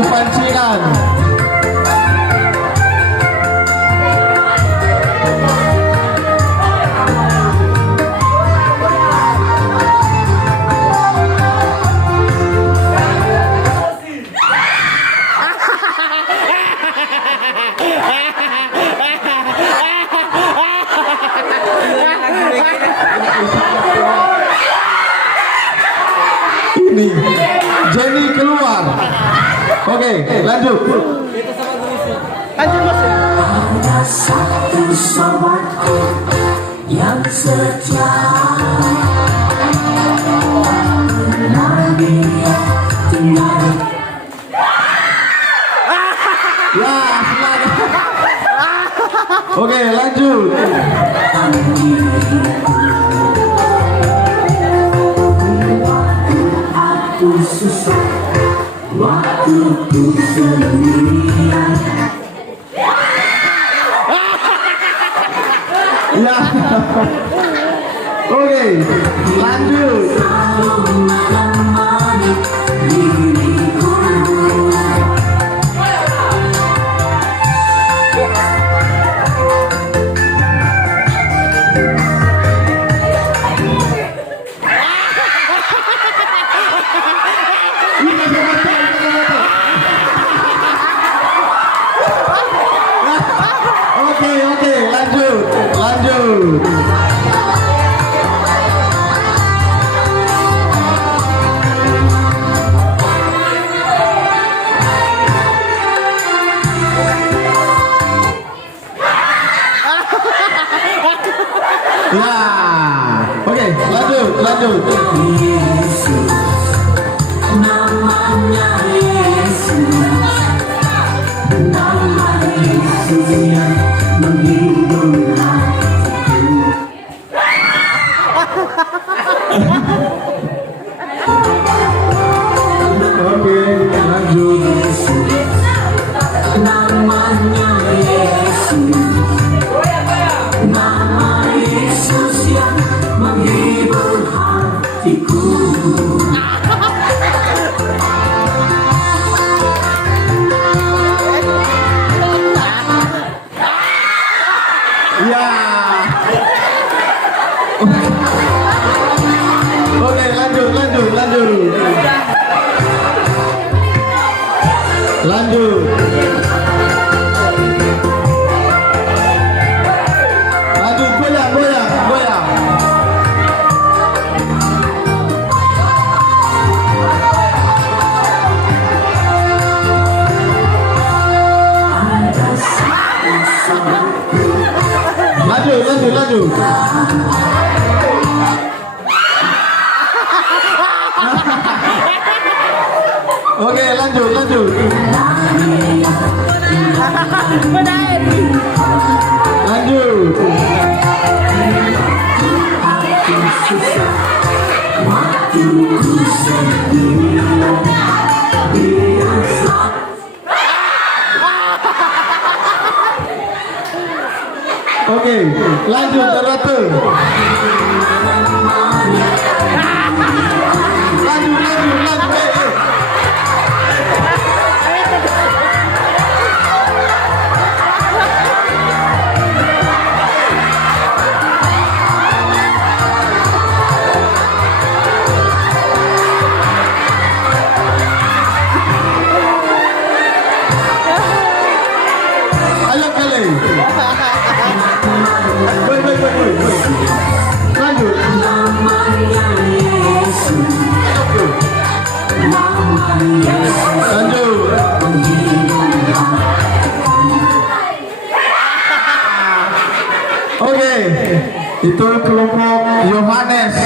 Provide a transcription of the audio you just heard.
Batu Pancingan. Ini Jenny keluar. Oke, lanjut. Lanjut Mas. Ada satu sobatku yang setia, benar dia tinggal. Ya, selamat. Oke, lanjut. Aku susah, waktuku sendirian. Ya. Oke, lanjut. Selalu menemani diriku. Oke, lanjut. Ya, oke, lanjut. Yesus, namanya Yesus, nama Yesus yang menghibur hatiku. Oke, lanjut. Yesus, namanya Yesus, nama Yesus yang menghibur hatiku. Ya. Oke, lanjut. Lanjut, goyang. Ada satu sobatku. Lanjut. Oke, lanjut. Lanjut. Aku susah, waktuku sendirian. Dia Oke, lanjut Ratu. Lanjut. Ayo kali. Lanjut. namanya Yesus, namanya Yesus Lanjut. menghibur Oke, itu kelompok Yohanes.